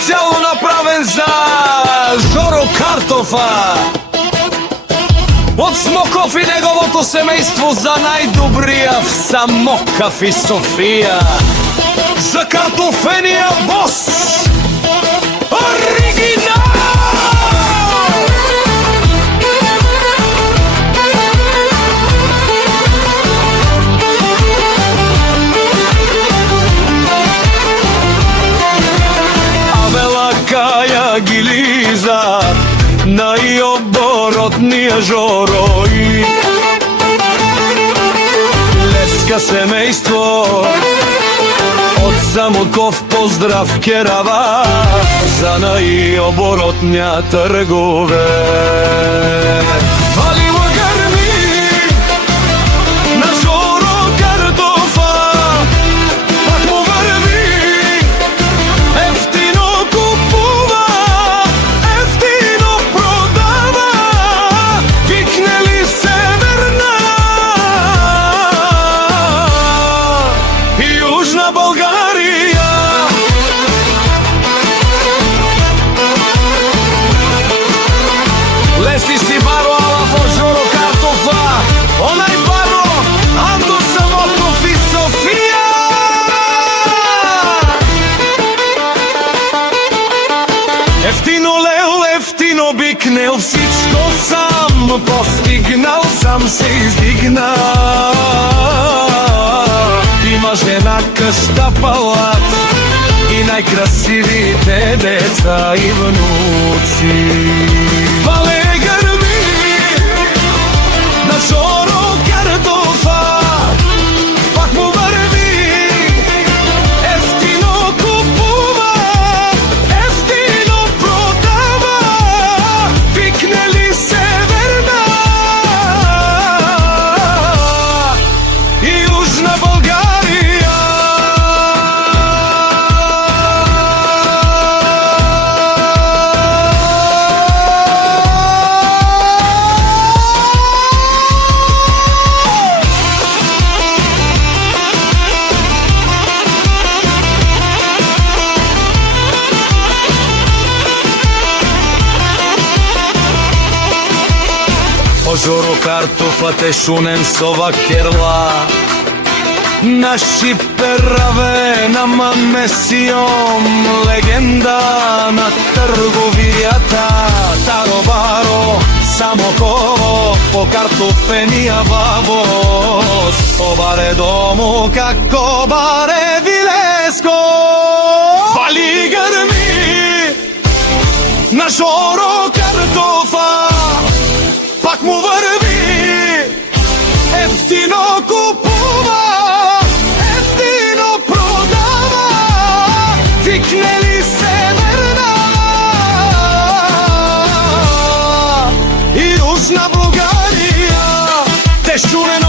специјално направен за Жоро Картофа од Смоков и неговото семејство, за најдобријав самокав и Софија, за картофениот бос оригинал. Каја Гилиза најоборотниот Жоро и Леска семејство од Самоков поздрав керава за најоборотниот тргове. Фалимо грми на Жоро Картофа, пак му врви ефтино купува, ефтино продава, викнели Северна и Јужна Българија. Леси си баро алафо Жоро Картофа, онај баро Андо Самоков и Софија. Ефтино лел, ефтино бикнел, всичко сам постигнал, сам се издигнал. Има жена, къща, палат и најкрасивите деца и внуци. Вале грми на Жоро Картофа, пак му врви ефтино купува, ефтино продава, викнели Северна и Јужна Българија. О Жоро Картофа те шунен со вакерла, на Шипер равена месијом, легенда на трговијата, таро-баро, Самоково, по картофенија бабос, обаре дому како баре Вилеско. Фали грми на Жоро Картофа, пак му врви ефтино купува, ефтино продава, викнели Северна и Јужна Българија. Те шуне